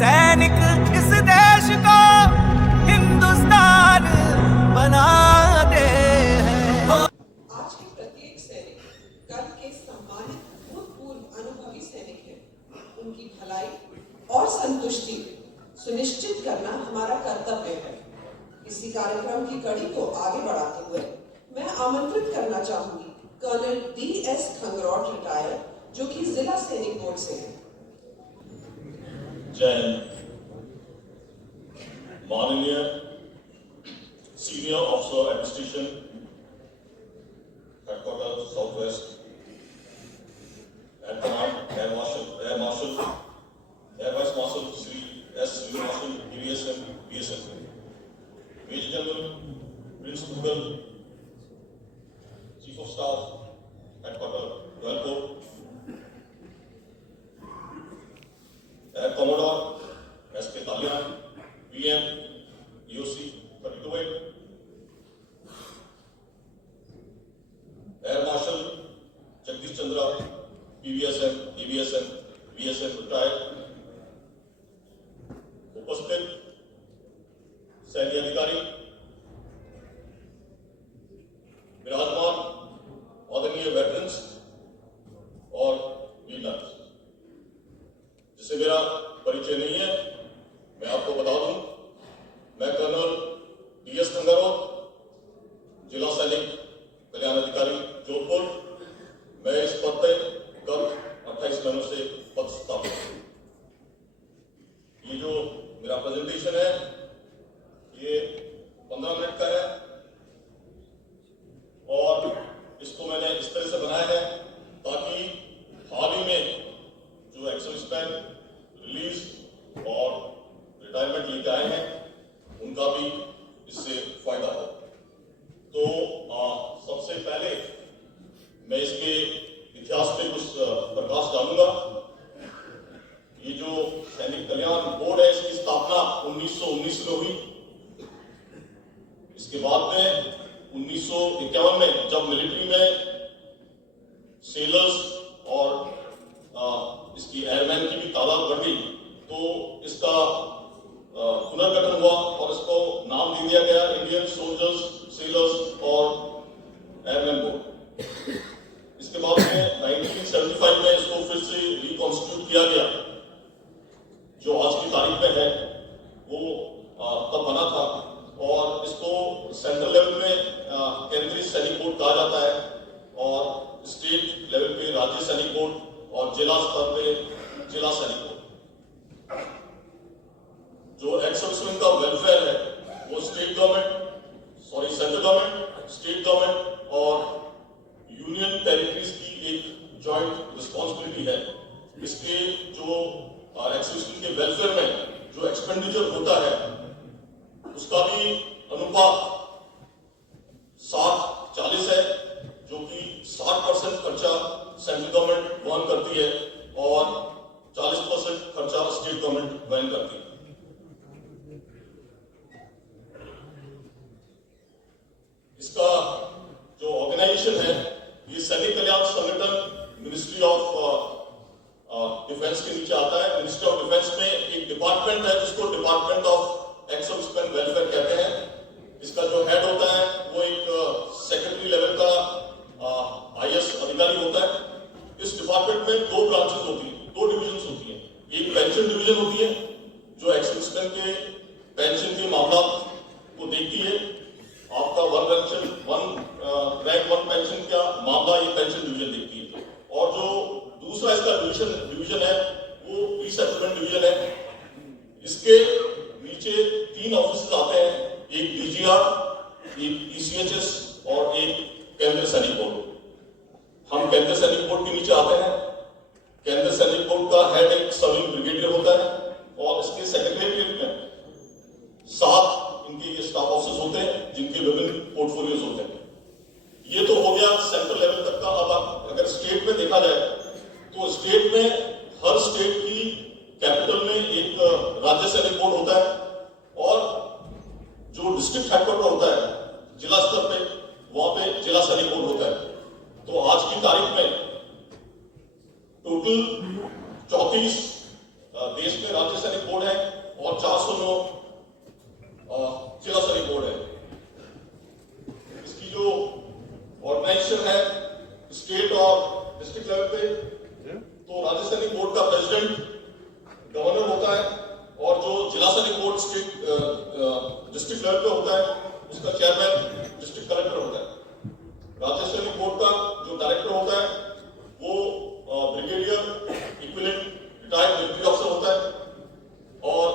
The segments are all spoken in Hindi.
सैनिक इस देश को हिंदुस्तान बनाते हैं। आज के प्रत्येक सैनिक कल के सम्मानित भूतपूर्व अनुभवी सैनिक हैं। उनकी भलाई और संतुष्टि सुनिश्चित करना हमारा कर्तव्य है। इसी कार्यक्रम की कड़ी को आगे बढ़ाते हुए मैं आमंत्रित करना चाहूंगी कर्नल DS खंगरौट रिटायर, जो कि जिला सैनिक बोर्ड से हैं। जय हिंद। माननीय senior officer administration headquarter south west, at command air marshal air vice marshal Shri S Srinivasan DVSM BSF, major general prince Mughal chief of staff headquarter royal court, air commodore SP तालियान PM EOC 32, air marshal Jagdish Chandra PVSM AVSM VSF retired, उपस्थित सैन्य अधिकारी, विराजमान आदरणीय वेटरन्स और वीरनाथ, जिसे मेरा परिचय नहीं है, मैं आपको बता दूं, मैं कर्नल DS खंगरौट, जिला सैनिक कल्याण अधिकारी जोधपुर। मैं इस पद पर गत 28 महीनों से पदस्थापित हूं। ये जो मेरा प्रेजेंटेशन है ये 15 मिनट का है और इसको मैंने इस तरह से बनाया है ताकि हाल ही में जो एक्स-सर्विसमैन रिलीज और रिटायरमेंट लेके आए हैं उनका भी इससे फायदा हो। तो सबसे पहले मैं इसके इतिहास पे कुछ प्रकाश डालूंगा। ये जो सैनिक कल्याण बोर्ड है इसकी स्थापना 1919 में हुई। इसके बाद में 1951 में जब मिलिट्री में सेलर्स और इसकी एयरमैन की भी तादाद बढ़ गई तो इसका पुनर्गठन हुआ और इसको नाम दे दिया गया इंडियन सोल्जर्स सेलर्स और एयरमैन बोर्ड। इसके बाद में 1975 में इसको फिर से रिकॉन्स्टिट्यूट किया गया, जो आज की तारीख में है वो तब बना था और इसको सेंट्रल लेवल में केंद्रीय सैनिक बोर्ड कहा जाता है और स्टेट लेवल पे राज्य सैनिक बोर्ड और जिला स्तर पे जिला सैनिक बोर्ड। जो एक्स-सर्विसमैन का वेलफेयर है वो सेंट्रल गवर्नमेंट, स्टेट गवर्नमेंट और यूनियन टेरिटरीज की एक जॉइंट रिस्पॉन्सिबिलिटी है। इसके जो एक्स-सर्विसमैन के वेलफेयर में जो एक्सपेंडिचर होता है उसका भी अनुपात 60-40 है, जो कि 60% खर्चा सेंट्रल गवर्नमेंट वहन करती है और 40% खर्चा स्टेट गवर्नमेंट वहन करती है। इसका जो ऑर्गेनाइजेशन है ये सैनिक कल्याण संगठन मिनिस्ट्री ऑफ डिफेंस के नीचे आता है। मिनिस्ट्री ऑफ डिफेंस में एक डिपार्टमेंट है जिसको डिपार्टमेंट ऑफ एक्स-सर्विसमैन वेलफेयर कहते हैं। इसका जो हेड होता है वो एक सेक्रेटरी लेवल का IS अधिकारी होता है। इस डिपार्टमेंट में 2 ब्रांचेस होती हैं, 2 डिविजन्स होती हैं। एक पेंशन डिवीजन होती है जो एक्स-सर्विसमैन के पेंशन के मामला को देखती है। आपका रैंक 1 पेंशन का मामला ये पेंशन डिवीजन देखती है। और जो दूसरा इसका डिवीजन है वो रीसेटलमेंट डिवीजन है। इसके नीचे 3 ऑफिस आते हैं, एक DGR, एक ECHS और एक केंद्रीय सैनिक बोर्ड। हम केंद्रीय सैनिक बोर्ड के नीचे आते हैं। केंद्रीय सैनिक बोर्ड का हेड एक सर्विंग ब्रिगेडियर होता है और इसके सेक्रेटरीट में 7 इनके ये स्टाफ ऑफिसर्स होते हैं जिनके विभिन्न पोर्टफोलियोज होते हैं। ये तो हो गया सेंट्रल लेवल तक का। अब अगर स्टेट में देखा जाए तो स्टेट में हर स्टेट की कैपिटल में एक राज्य सैनिक बोर्ड होता है और जो डिस्ट्रिक्ट हेडक्वार्टर होता है जिला स्तर पे वहां पे जिला सैनिक बोर्ड होता है। तो आज की तारीख में टोटल 34 देश में कोड है और 409 जिला स्तरीय कोड है। इसकी जो ऑर्गेनाइजेशन है स्टेट और डिस्ट्रिक्ट लेवल पे, तो राज्य स्तरीय बोर्ड का प्रेसिडेंट गवर्नर होता है और जो जिला स्तरीय बोर्ड स्टेट डिस्ट्रिक्ट लेवल पे होता है उसका चेयरमैन डिस्ट्रिक्ट कलेक्टर होता है। राज्य स्तरीय बोर्ड का जो डायरेक्टर होता है वो brigadier equivalent retired military officer होता है और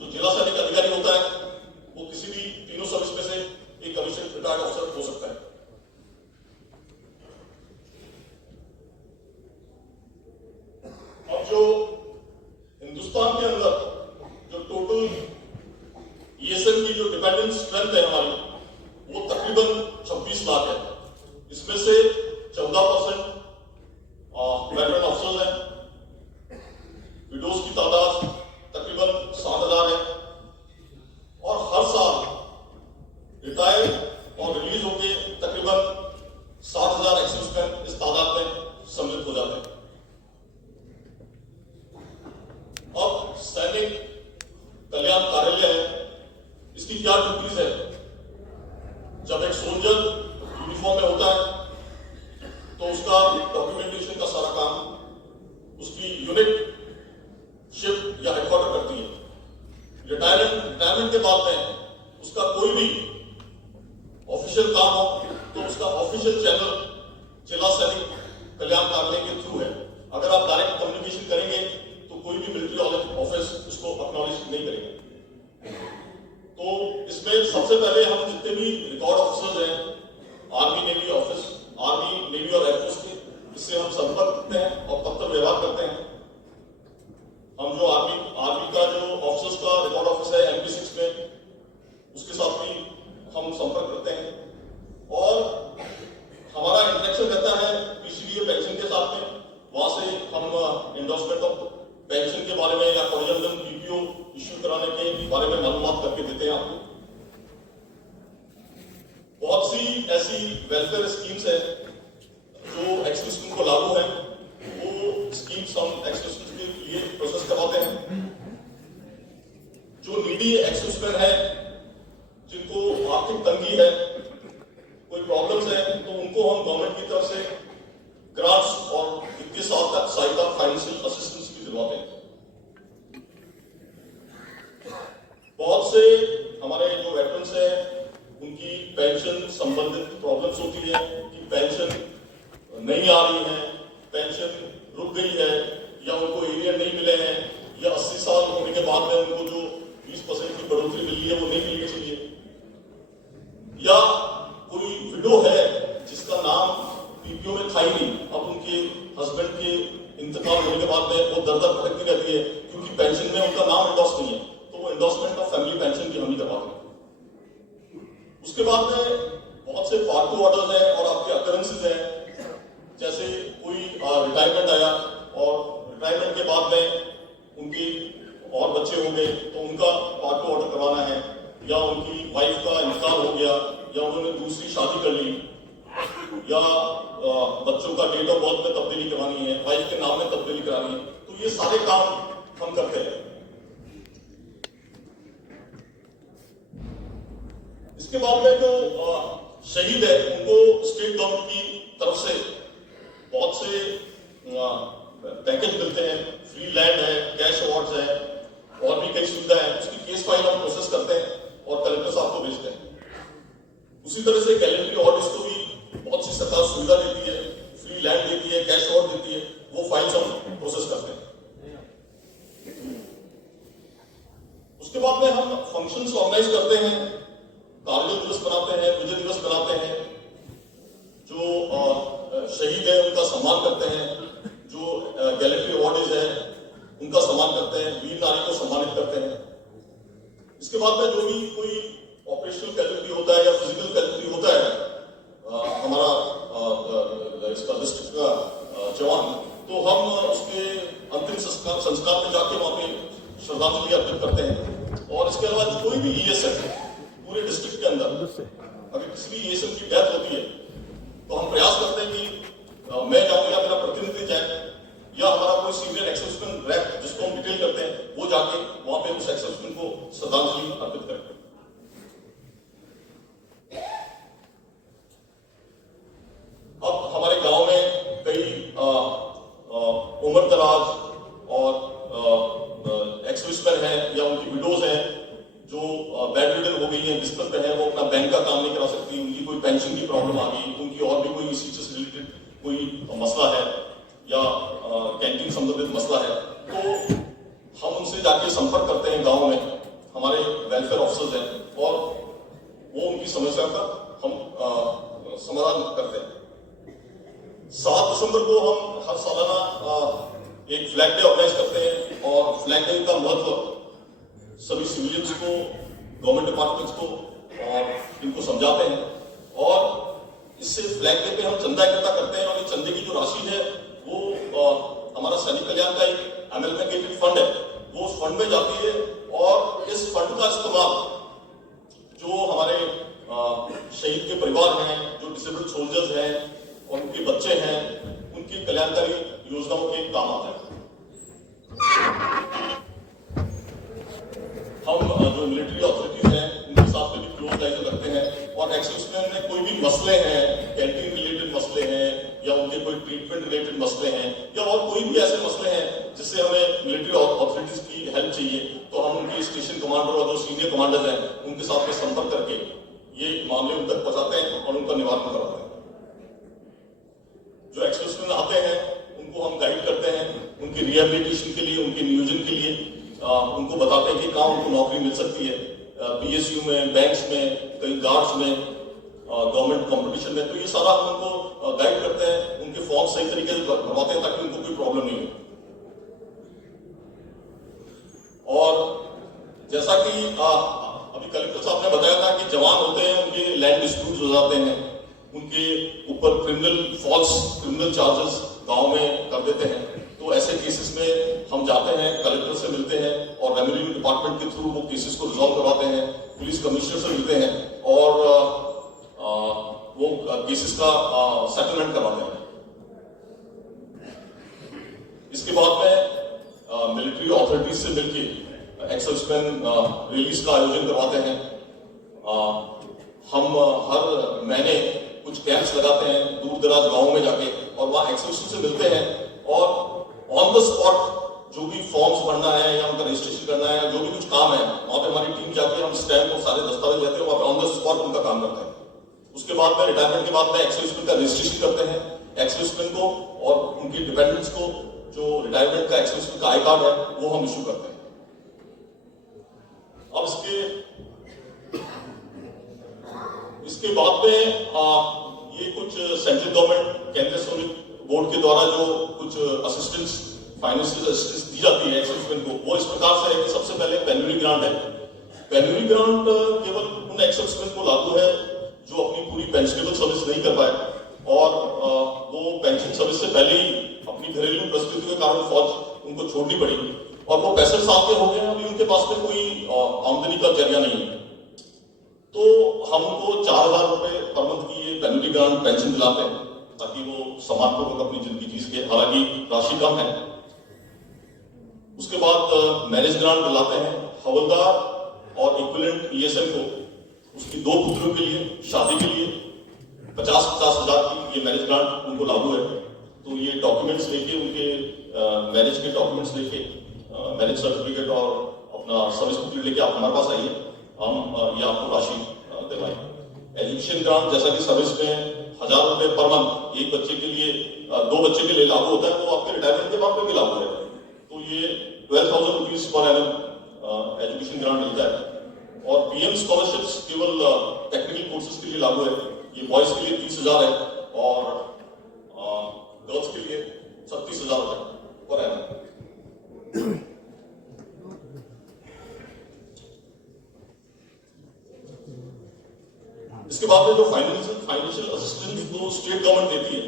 जो जिला सैनिक अधिकारी होता है वो किसी भी तीनों सर्विस में से एक कमीशन रिटायर्ड ऑफिसर हो सकता है। अब जो हिंदुस्तान के अंदर जो टोटल ईएसएन की जो डिपेंडेंट स्ट्रेंथ है हमारी वो तकरीबन 26 लाख है। इसमें से 14% वेटरन ऑफिसर्स हैं। विडोज की तादाद तकरीबन 7,000 है और हर साल रिटायर और रिलीज होके तकरीबन 7,000 एक्स-सर्विसमैन इस तादाद में सम्मिलित हो जाते हैं। अब सैनिक कल्याण कार्यालय है, इसकी क्या ड्यूटीज है? जब एक सोल्जर यूनिफॉर्म में होता है तो उसका डॉक्यूमेंटेशन का सारा काम उसकी यूनिट शिफ्ट या हेडक्वार्टर करती है। रिटायरमेंट के बाद में उसका कोई भी ऑफिशियल काम हो तो उसका ऑफिशियल चैनल जिला सैनिक कल्याण कार्यालय के थ्रू है। अगर आप डायरेक्ट कम्युनिकेशन करेंगे तो कोई भी मिलिट्री ऑफिस उसको एक्नॉलेज नहीं करेंगे। तो इसमें सबसे पहले हम जितने भी रिकॉर्ड ऑफिसर्स हैं army navy office, army navy और एयरफोर्स के, इससे हम संपर्क करते हैं और पत्र व्यवहार करते हैं। हम जो आर्मी का जो ऑफिसर्स का रिकॉर्ड ऑफिस है MP6 में, उसके साथ भी हम संपर्क करते हैं और हमारा इंटरेक्शन रहता है PCDA पेंशन के साथ में। वहां से हम एंडोर्समेंट ऑफ पेंशन के बारे में या प्रोविजन PPO इश्यू कराने के बारे में मालूमात करके देते हैं आपको। बहुत सी ऐसी वेलफेयर स्कीम्स है जो एक्स-सर्विसमैन को लागू है, वो स्कीम्स हम एक्स-सर्विसमैन के लिए प्रोसेस करवाते हैं। जो नीडी एक्स-सर्विसमैन है जिनको आर्थिक तंगी है, कोई प्रॉब्लम्स है, तो उनको हम गवर्नमेंट की तरफ से ग्रांट्स और वित्तीय सहायता फाइनेंशियल असिस्टेंस भी दिलवाते हैं। बहुत से हमारे जो वेटरन्स हैं उनकी पेंशन संबंधित प्रॉब्लम्स होती है कि पेंशन नहीं आ रही है, पेंशन रुक गई है या उनको एरिया नहीं मिले हैं या 80 साल होने के बाद में उनको जो 20% की बढ़ोतरी मिली है वो नहीं मिलनी चाहिए, या कोई विडो है जिसका नाम PPO में था ही नहीं, अब उनके हस्बैंड के इंतकाल होने के बाद में वो दर भटकती रहती है क्योंकि पेंशन में उनका नाम इंडोर्स नहीं है, तो वो इंडोर्समेंट ऑफ फैमिली पेंशन की हम ही करवाते हैं। उसके बाद में बहुत से पार्टू ऑर्डर्स हैं और आपके अकरेंसेस हैं, जैसे कोई रिटायरमेंट आया और रिटायरमेंट के बाद में उनकी और बच्चे होंगे तो उनका पार्टू ऑर्डर करवाना है, या उनकी वाइफ का इंतकाल हो गया या उन्होंने दूसरी शादी कर ली, या बच्चों का डेट ऑफ बर्थ में तब्दीली करवानी है, वाइफ के नाम में तब्दीली करानी है, तो ये सारे काम हम करते हैं। इसके बाद में जो शहीद है उनको स्टेट गवर्नमेंट की तरफ से बहुत से पैकेज मिलते हैं, फ्री लैंड है, कैश अवार्ड्स है और भी कई सुविधा है। उसकी केस फाइल हम प्रोसेस करते हैं और कलेक्टर साहब को भेजते हैं। उसी तरह से गैलेंट्री अवार्ड को भी बहुत सी सरकार सुविधा देती है, फ्री लैंड देती है, कैश अवार्ड देती है, वो फाइल्स हम प्रोसेस करते हैं। उसके बाद में हम फंक्शंस ऑर्गेनाइज करते हैं, कारगिल दिवस मनाते हैं, विजय दिवस मनाते हैं, जो शहीद है उनका सम्मान करते हैं, जो गैलेंट्री अवार्डीज है उनका सम्मान करते हैं, वीर नारी को सम्मानित करते हैं। इसके बाद में जो भी कोई ऑपरेशनल कैजुअलिटी होता है या फिजिकल कैजुअलिटी होता है हमारा इसका डिस्ट्रिक्ट का जवान, तो हम उसके अंतिम संस्कार में जाके वहां पे श्रद्धांजलि अर्पित करते हैं। और इसके अलावा कोई भी ESN पूरे डिस्ट्रिक्ट के अंदर अगर किसी भी ESN की डेथ होती है तो हम प्रयास करते हैं कि मैं जाऊंगा, मेरा प्रतिनिधि जाए या हमारा कोई सीनियर एक्स सर्विसमैन रैप जिसको हम डिटेल करते हैं, वो जाके वहां पे उस एक्स सर्विसमैन को श्रद्धांजलि अर्पित करें। अब हमारे गांव में कई उम्र दराज और एक्स सर्विसमैन हैं या उनकी विडोज हैं जो बेड रिडन हो गई हैं, बिस्तर पे हैं, वो अपना बैंक का काम नहीं करा सकती, उनकी कोई पेंशन की प्रॉब्लम आ गई, उनकी और भी कोई इसी से रिलेटेड कोई मसला है या कैंटीन संबंधित मसला है, तो हम उनसे जाके संपर्क करते हैं। गांव में हमारे वेलफेयर ऑफिसर्स हैं और वो उनकी समस्या का हम समाधान करते हैं। 7 दिसंबर को हम हर सालाना एक फ्लैग डे ऑर्गेनाइज करते हैं और फ्लैग डे का महत्व सभी सिविलियंस को, गवर्नमेंट डिपार्टमेंट्स को और इनको समझाते हैं और इससे फ्लैग डे पे हम चंदा इकट्ठा करते हैं और ये चंदे की जो राशि है वो हमारा सैनिक कल्याण का एक एमएलएमगेटेड फंड है, वो उस फंड में जाती है और इस फंड का इस्तेमाल जो हमारे शहीद के परिवार हैं, जो डिसेबल्ड सोल्जर्स हैं और उनके बच्चे हैं, उनकी कल्याणकारी योजनाओं के काम आता है। हम जो मिलिट्री अथॉरिटीज हैं उनके साथ में भी क्लोज लाइजन रखते हैं और एक्स सर्विसमैन में कोई भी मसले हैं, कैंटीन रिलेटेड मसले हैं या उनके कोई ट्रीटमेंट रिलेटेड मसले हैं या और कोई भी ऐसे मसले हैं जिससे हमें मिलिट्री अथॉरिटीज की हेल्प चाहिए, तो हम उनके स्टेशन कमांडर और जो सीनियर कमांडर्स हैं उनके साथ में संपर्क करके ये मामले उन तक पहुंचाते हैं और उनका निवारण कराते हैं। जो एक्स सर्विसमैन आते हैं उनको हम गाइड करते हैं, उनके रिहेबिलिटेशन के लिए, उनके नियोजन के लिए उनको बताते हैं कि कहाँ उनको नौकरी मिल सकती है, पीएसयू में, बैंक्स में, कई गार्ड्स में, गवर्नमेंट कंपटीशन में, तो ये सारा हम उनको गाइड करते हैं, उनके फॉर्म सही तरीके से भरवाते हैं ताकि उनको कोई प्रॉब्लम नहीं हो। और जैसा कि अभी कलेक्टर साहब ने बताया था कि जवान होते हैं, उनके लैंड डिस्प्यूट हो जाते हैं, उनके ऊपर फॉल्स क्रिमिनल चार्जेस गांव में कर देते हैं, तो ऐसे केसेस में हम जाते हैं, कलेक्टर से मिलते हैं और रेवेन्यू डिपार्टमेंट के थ्रू वो केसेस को रिजॉल्व करवाते हैं, पुलिस कमिश्नर से मिलते हैं और वो केसेस का सेटलमेंट करवाते हैं। इसके बाद में मिलिट्री अथॉरिटीज से मिलकर एक्स सर्विसमैन रिलीज का आयोजन करवाते हैं। हम हर महीने कुछ कैंप्स लगाते हैं दूर दराज गांवों में जाके और वहां एक्स सर्विसमैन से मिलते हैं और ऑन द स्पॉट जो भी फॉर्म्स भरना है या उनका रजिस्ट्रेशन करना है, जो भी कुछ काम है, वहां पे हमारी टीम जाके हम स्टैम्प और सारे दस्तावेज लेते हैं, वहां पे ऑन द स्पॉट उनका काम करते हैं। उसके बाद में रिटायरमेंट के बाद में एक्स सर्विसमैन का रजिस्ट्रेशन करते हैं, एक्स सर्विसमैन को और उनकी डिपेंडेंट्स को जो रिटायरमेंट का एक्स सर्विसमैन का आई कार्ड है वो हम इशू करते हैं। अब इसके बाद में ये कुछ सेंट्रल गवर्नमेंट, केंद्रीय श्रमिक बोर्ड के द्वारा जो कुछ असिस्टेंस, फाइनेंशियल असिस्टेंस दी जाती है एक्स सर्विसमैन को, वो इस प्रकार से है कि सबसे पहले पेन्यूरी ग्रांट है। पेन्यूरी ग्रांट केवल उन एक्स सर्विसमैन को लागू है जो अपनी पूरी पेंशनेबल सर्विस नहीं कर पाए और वो पेंशन सर्विस से पहले ही अपनी घरेलू परिस्थितियों के कारण फौज उनको छोड़नी पड़ी और वो 65 साल के हो गए, अभी उनके पास में कोई आमदनी का जरिया नहीं है, तो हम उनको 4000 रुपए पर मंथ की ये पेन्यूरी ग्रांट पेंशन दिलाते हैं ताकि वो सम्मानपूर्वक अपनी जिंदगी जी सके, हालांकि राशि कम है। उसके बाद मैरिज ग्रांट दिलाते हैं हवलदार और इक्विवेलेंट ईएसएम को उसकी 2 पुत्रों के लिए शादी के लिए 50-50 हजार की ये मैरिज ग्रांट उनको लागू है। तो ये डॉक्यूमेंट्स लेके, उनके मैरिज के डॉक्यूमेंट्स लेके, मैरिज सर्टिफिकेट और अपना सर्विस सर्टिफिकेट लेके आप हमारे पास आइए, हम ये आपको राशि दिलाएंगे। एजुकेशन ग्रांट जैसा कि सर्विस में 1000 रुपए पर मंथ एक बच्चे के लिए, 2 बच्चे के लिए लागू होता है, तो आपके रिटायरमेंट के बाद में भी लागू है, तो ये 12,000 rupees per annum education grant मिलता है। और पीएम स्कॉलरशिप्स केवल टेक्निकल कोर्सेज के लिए लागू है, ये बॉयज के लिए 30,000 है और गर्ल्स के लिए 36,000 रुपए पर एनम। इसके बाद में जो फाइनेंशियल असिस्टेंस जो स्टेट गवर्नमेंट देती है,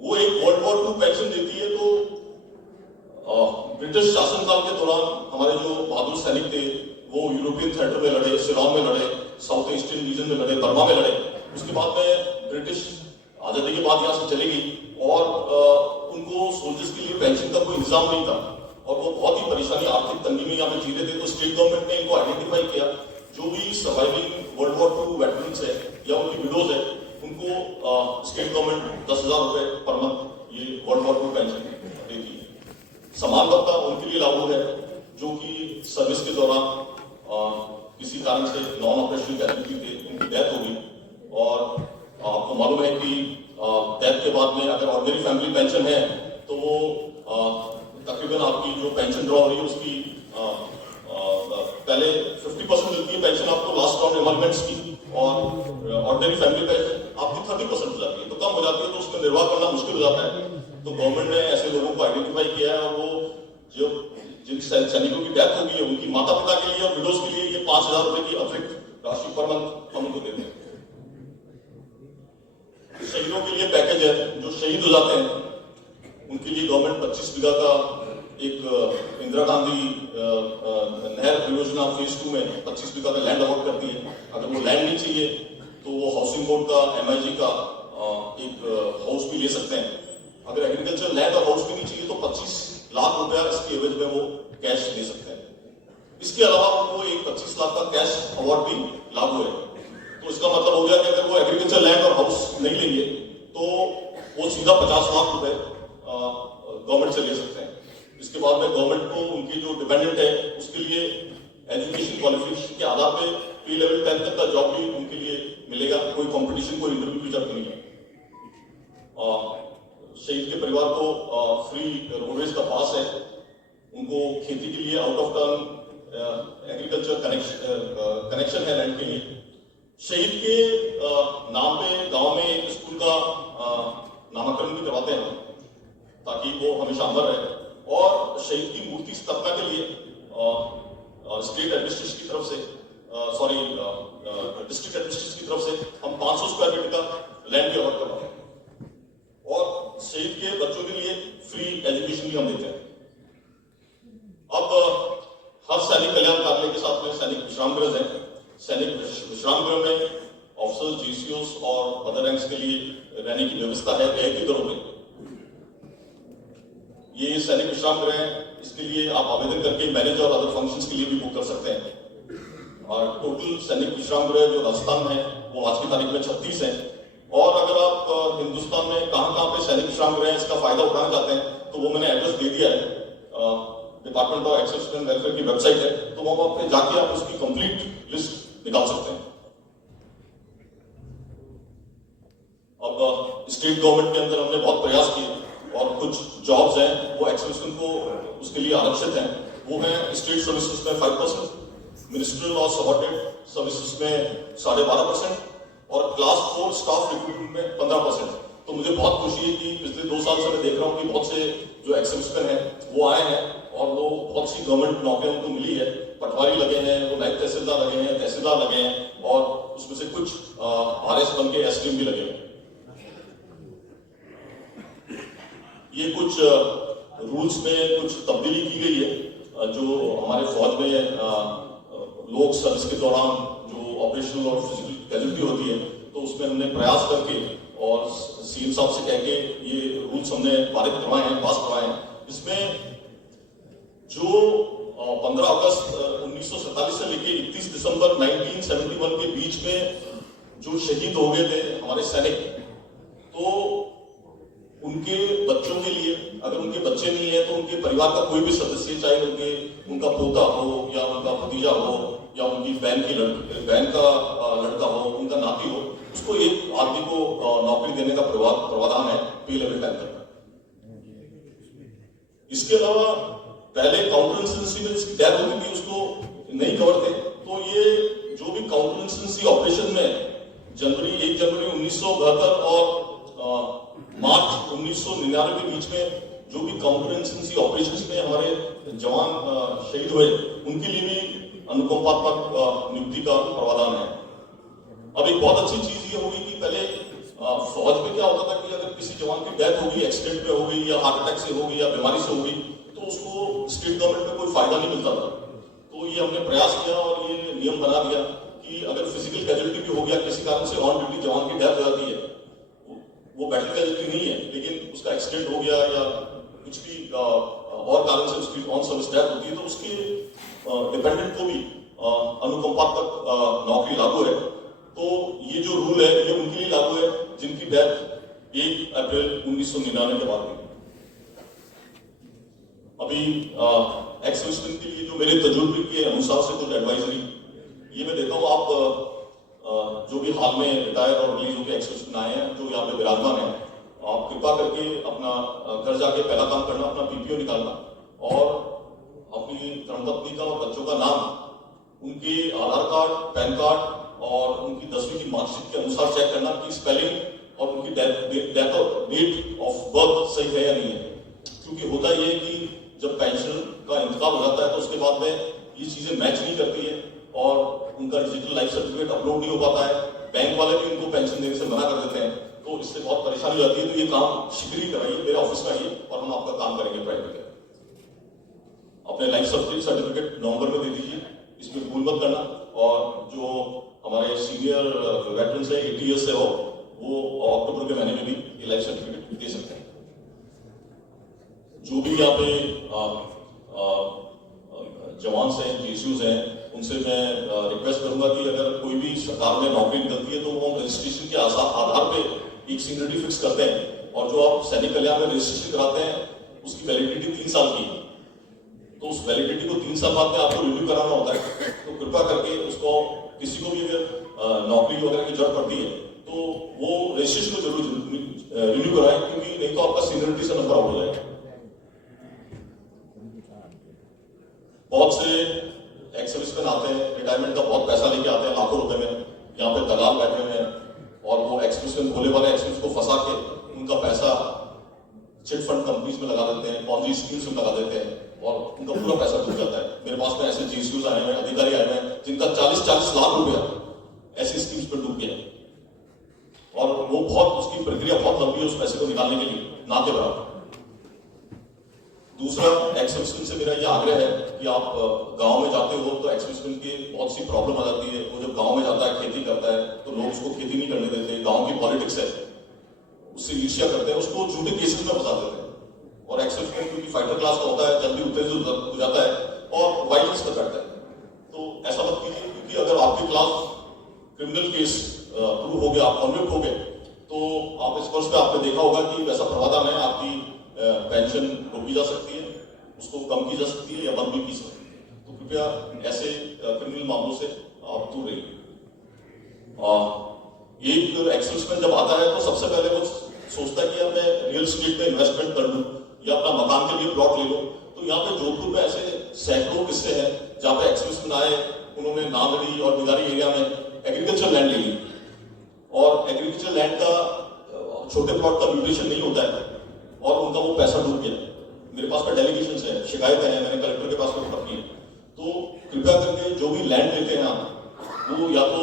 वो एक वर्ल्ड वॉर 2 पेंशन देती है। तो ब्रिटिश शासनकाल के दौरान हमारे जो बहादुर सैनिक थे वो यूरोपियन थिएटर में लड़े, सिलोन में लड़े, साउथ ईस्टर्न रीजन में लड़े, बर्मा में लड़े। उसके बाद में ब्रिटिश आजादी के बाद यहाँ से चली गई और उनको सोल्जर्स के लिए कोई पेंशन का कोई इंतजाम नहीं था और वो बहुत ही परेशानी आर्थिक तंगी में यहाँ पे जी रहे थे। तो स्टेट गवर्नमेंट ने इनको आइडेंटिफाई किया, जो भी surviving world war II veterans है या उनकी विडोज है, उनको स्टेट गवर्नमेंट 10,000 रुपए पर मंथ ये वर्ल्ड वॉर II पेंशन देती है। समान भत्ता उनके लिए लागू है जो कि सर्विस के दौरान किसी कारण से नॉन ऑपरेशनल कैजुअल्टी थे, उनकी डेथ हो गई। और आपको मालूम है कि डेथ के बाद में अगर ऑर्डिनरी फैमिली पेंशन है तो वो तकरीबन आपकी जो पेंशन ड्रॉ हो रही है उसकी पहले 50% मिलती है पेंशन आपको लास्ट राउंड एमॉलमेंट्स की, और ऑर्डिनरी फैमिली पेंशन आपकी 30% हो जाती है, तो कम हो जाती है, तो उसमें निर्वाह करना मुश्किल हो जाता है। तो गवर्नमेंट ने ऐसे लोगों को आइडेंटिफाई किया है और वो जो जिन सैनिकों की डेथ हो गई है उनकी माता पिता के लिए और विडोज के लिए ये 5,000 रुपए की अतिरिक्त राशि पर मंथ हम उनको देते हैं। शहीदों के लिए पैकेज है, जो शहीद हो जाते हैं उनके लिए गवर्नमेंट 25 बीघा का एक इंदिरा गांधी नहर परियोजना फेज 2 में 25 बीघा का लैंड अलॉट करती है। अगर वो लैंड नहीं चाहिए तो वो हाउसिंग बोर्ड का MIG का एक हाउस भी ले सकते हैं। अगर एग्रीकल्चर लैंड और हाउस भी नहीं चाहिए तो 25 लाख रुपया इसके एवज में वो कैश दे सकते हैं। इसके अलावा उनको एक 25 लाख का कैश अवार्ड भी लागू है। तो इसका मतलब हो गया कि अगर वो एग्रीकल्चर लैंड और हाउस नहीं लेंगे तो वो सीधा 50 लाख रुपए गवर्नमेंट से ले सकते हैं। इसके बाद में गवर्नमेंट को उनकी जो डिपेंडेंट है उसके लिए एजुकेशन क्वालिफिकेशन के आधार पे P लेवल 10 तक का जॉब भी उनके लिए मिलेगा, कोई कंपटीशन कोई इंटरव्यू की जरूरत नहीं है। शहीद के परिवार को फ्री रोडवेज का पास है, उनको खेती के लिए out of turn agriculture connection है लैंड के लिए। शहीद के नाम पे गांव में एक स्कूल का नामकरण भी करवाते हैं ताकि वो हमेशा अमर रहे। और शहीद की मूर्ति स्थापना के लिए स्टेट एडमिनिस्ट्रेशन की तरफ से डिस्ट्रिक्ट एडमिनिस्ट्रेशन की तरफ से हम 500 स्क्वायर फीट का लैंड भी अलॉट करवाते हैं और शहीद के बच्चों के लिए फ्री एजुकेशन भी हम देते हैं। अब हर सैनिक कल्याण कार्यालय के साथ में सैनिक विश्राम गृह है। सैनिक विश्राम गृह में ऑफिसर्स, GCOs और अदर रैंक्स के लिए रहने की व्यवस्था है रियायती दरों में। ये सैनिक विश्राम गृह है, इसके लिए आप आवेदन करके मैनेज और अदर फंक्शंस के लिए भी बुक कर सकते हैं। और टोटल सैनिक विश्राम गृह जो राजस्थान में है वो आज की तारीख में 36 है। और अगर आप हिंदुस्तान में कहां पे सैनिक विश्राम गृह है इसका फायदा उठाना चाहते हैं तो वो मैंने एड्रेस दे दिया है, department of access and welfare की वेबसाइट है, तो वहां पे जाके आप उसकी कंप्लीट लिस्ट निकाल सकते हैं। अब स्टेट गवर्नमेंट के अंदर हमने बहुत प्रयास किए और कुछ जॉब्स हैं वो एक्सेप्शन को उसके लिए आरक्षित हैं। वो है स्टेट सर्विसेज में 5%, मिनिस्ट्रियल और सबऑर्डिनेट सर्विसेज में 12.5% और क्लास 4 स्टाफ रिक्रूटमेंट में 15%। तो मुझे बहुत खुशी है कि पिछले 2 साल से मैं देख रहा हूँ कि बहुत से जो एक्सेप्शन है वो आए हैं और वो बहुत सी गवर्नमेंट नौकरियां उनको मिली है। पटवारी लगे हैं, वो नायब तहसीलदार लगे हैं, तहसीलदार लगे हैं और उसमें से कुछ RS बन के SDM भी लगे हैं। ये कुछ रूल्स में कुछ तब्दीली की गई है जो हमारे फौज में लोक सर्विस के दौरान जो ऑपरेशनल और फिजिकल कैजुअल्टी होती है तो उसमें हमने प्रयास करके और CM साहब से कह के ये रूल्स हमने पारित करवाए हैं, पास करवाए हैं। इसमें जो 15 अगस्त 1947 से लेके 31 दिसंबर 1971 के बीच में जो शहीद हो गए थे हमारे सैनिक, तो उनके बच्चों के लिए अगर उनके बच्चे नहीं है तो उनके परिवार का कोई भी सदस्य, चाहे उनका पोता हो या उनका भतीजा हो या उनकी बहन का लड़का हो, उनका नाती हो, उसको एक आदमी को नौकरी देने का प्रावधान है P लेवल 10 तक। इसके अलावा पहले काउंटर इंसुरेंसी में जिसकी डेथ होती थी उसको नहीं कवर थे, तो ये जो भी काउंटर इंसुरेंसी ऑपरेशन में 1 जनवरी 1972 और मार्च 1999 के बीच में जो भी काउंटर इंसुरेंसी ऑपरेशंस में हमारे जवान शहीद हुए उनके लिए भी अनुकंपात्मक नियुक्ति का प्रावधान है। अब एक बहुत अच्छी चीज ये होगी कि पहले फौज में क्या होता था कि अगर किसी जवान की डेथ हो गई, एक्सीडेंट में हो गई या हार्ट अटैक से हो गई या बीमारी से हो गई तो उसको स्टेट गवर्नमेंट में कोई फायदा नहीं मिलता था। तो ये हमने प्रयास किया और ये नियम बना दिया कि अगर फिजिकल कैजुअल्टी भी हो गया, किसी कारण से ऑन ड्यूटी जवान की डेथ हो जाती है, वो बैटल कैजुअल्टी नहीं है लेकिन उसका एक्सीडेंट हो गया या कुछ भी और कारण से उसकी ऑन सर्विस डेथ होती है तो उसके डिपेंडेंट को भी अनुकंपात्मक नौकरी लागू है। तो ये जो रूल है ये उनके लिए लागू है जिनकी डेथ 1 अप्रैल 1999 के बाद हुई। अभी एक्स सर्विसमैन के लिए जो मेरे तजुर्बे के अनुसार से कुछ एडवाइजरी ये मैं देता हूँ। आप जो भी हाल में रिटायर और रिलीज होकर एक्स सर्विसमैन आए हैं जो यहाँ पे विराजमान है, आप कृपा करके अपना घर जाके पहला काम करना अपना पीपीओ निकालना और अपनी धर्मपत्नी का और बच्चों का नाम उनके आधार कार्ड, पैन कार्ड और उनकी 10वीं की मार्कशीट के अनुसार चेक करना कि स्पेलिंग और उनकी डेट ऑफ बर्थ सही है या नहीं है। क्योंकि होता यह है कि जब पेंशन का इंतकाल हो जाता है तो उसके बाद में ये चीजें मैच नहीं करती है और उनका डिजिटल लाइफ सर्टिफिकेट अपलोड नहीं हो पाता है, बैंक वाले भी उनको पेंशन देने से मना कर देते हैं, तो इससे बहुत परेशानी हो जाती है। तो ये काम शीघ्र ही कराइए, मेरे ऑफिस में आइए और हम आपका काम करेंगे प्राइवेट। अपने लाइफ सर्टिफिकेट नवंबर में दे दीजिए, इसमें भूल मत करना। और जो हमारे सीनियर वेटरन्स है 80 ईयर्स से हो वो अक्टूबर के महीने में भी ये लाइफ सर्टिफिकेट दे सकते हैं। जो भी यहाँ पे जवान हैं, जीसीयूज हैं, उनसे मैं रिक्वेस्ट करूंगा कि अगर कोई भी सरकार में नौकरी निकलती है तो वो रजिस्ट्रेशन के आधार पे एक सीनियरिटी फिक्स करते हैं और जो आप सैनिक कल्याण में रजिस्ट्रेशन कराते हैं उसकी वैलिडिटी 3 साल की, तो उस वैलिडिटी को 3 साल बाद में आपको रिन्यू कराना होता है। तो कृपा करके उसको किसी को भी अगर नौकरी वगैरह की जरूरत पड़ती है तो वो रजिस्ट्रेशन को जरूर रिन्यू कराएं, क्योंकि नहीं तो आपका सीनियरिटी से नंबर आउट हो जाएगा। बहुत से एक्स सर्विसमैन आते हैं, रिटायरमेंट का बहुत पैसा लेके आते हैं लाखों रुपए में, यहाँ पे दलाल बैठे हुए हैं और वो एक्स सर्विसमैन भोले वाले एक्स सर्विस को फंसा के उनका पैसा चिट फंड कंपनीज में लगा देते हैं, पॉन्जी स्कीम्स में लगा देते हैं और उनका पूरा पैसा डूब जाता है। मेरे पास में ऐसे जीसीयूज आए हुए हैं, अधिकारी आए हुए हैं जिनका 40-40 लाख रुपया ऐसी स्कीम्स पर डूब गया और वो बहुत उसकी प्रक्रिया बहुत लंबी है उस पैसे को निकालने के लिए, ना के बराबर। दूसरा, एक्स सर्विसमैन से मेरा ये आग्रह है कि आप गांव में जाते हो तो एक्स सर्विसमैन की बहुत सी प्रॉब्लम आ जाती है। वो जब गांव में जाता है, खेती करता है तो लोग उसको खेती नहीं करने देते, गांव की पॉलिटिक्स है, उससे ईर्ष्या करते हैं, उसको झूठे केसेस में फंसा देते हैं। और एक्स सर्विसमैन क्योंकि फाइटर क्लास का होता है, जल्दी उत्तेजित हो जाता है और वायलेंस कर बैठता है। तो ऐसा मत कीजिए, क्योंकि अगर आपके खिलाफ क्रिमिनल केस प्रूव हो गया, आप कन्विक्ट हो गए, तो आप इस वर्ष पे आपने देखा होगा कि वैसा प्रावधान है, आपकी पेंशन रोकी जा सकती है, उसको कम की जा सकती है या बंद भी की सकती है। तो कृपया ऐसे क्रिमिनल मामलों से आप दूर रहिए। एक एक्स सर्विसमैन जब आता है तो सबसे पहले वो सोचता है कि अब मैं रियल एस्टेट में इन्वेस्टमेंट कर लूं या अपना मकान के लिए प्लॉट ले लो। तो यहाँ पे जोधपुर में ऐसे सैकड़ों किस्से हैं जहाँ पे एक्स सर्विसमैन आए, उन्होंने नागड़ी और बिगारी एरिया में एग्रीकल्चर लैंड ले ली और एग्रीकल्चर लैंड का छोटे प्लॉट का म्यूटेशन नहीं होता है और उनका वो पैसा डूब गया। मेरे पास में डेलीगेशंस है, शिकायतें हैं, मैंने कलेक्टर के पास में पहुंची है। तो कृपया करके जो भी लैंड लेते हैं आप, वो या तो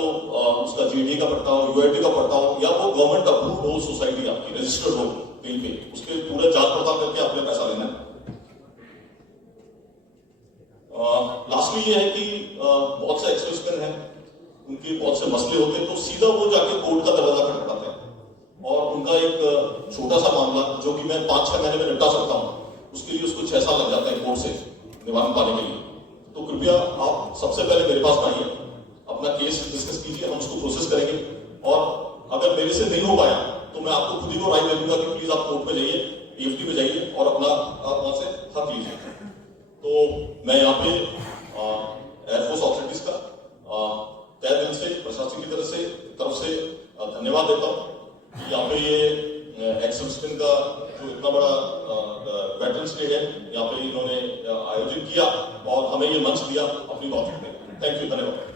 उसका जीडी का पट्टा हो, यूआईडी का पट्टा हो, या वो गवर्नमेंट अप्रूव हो, सोसाइटी आपकी रजिस्टर्ड हो कहीं पे, उसके पूरा जांच पड़ताल करके आपने पैसा लेना है। लास्टली ये है कि बहुत से एक्स सर्विसमैन हैं, उनके बहुत से मसले होते हैं, तो सीधा वो जाके कोर्ट का दरवाजा खटखटाते हैं और उनका एक छोटा सा मामला जो कि मैं 5-6 महीने में निपटा सकता हूँ, उसके लिए उसको 6 साल लग जाते हैं कोर्ट से निवारण पाने के लिए। तो कृपया आप सबसे पहले मेरे पास आइए, अपना केस डिस्कस कीजिए, हम उसको प्रोसेस करेंगे और अगर मेरे से नहीं हो पाया तो मैं आपको खुद ही को राय दे दूंगा कि प्लीज आप कोर्ट में जाइए, पीएफटी में जाइए और अपना आप वहां से हक लीजिए। तो मैं यहाँ पे एयरफोर्स ऑथोरिटीज का तय दिल से प्रशासन की तरफ से धन्यवाद देता हूँ कि यहाँ पे ये एक्स सर्विसमैन का जो इतना बड़ा वेटरन्स डे है यहाँ पे इन्होंने आयोजित किया और हमें ये मंच दिया अपनी बात रखने का। थैंक यू, धन्यवाद।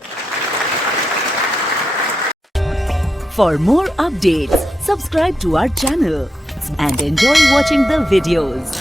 For more updates, subscribe to our channel and enjoy watching the videos.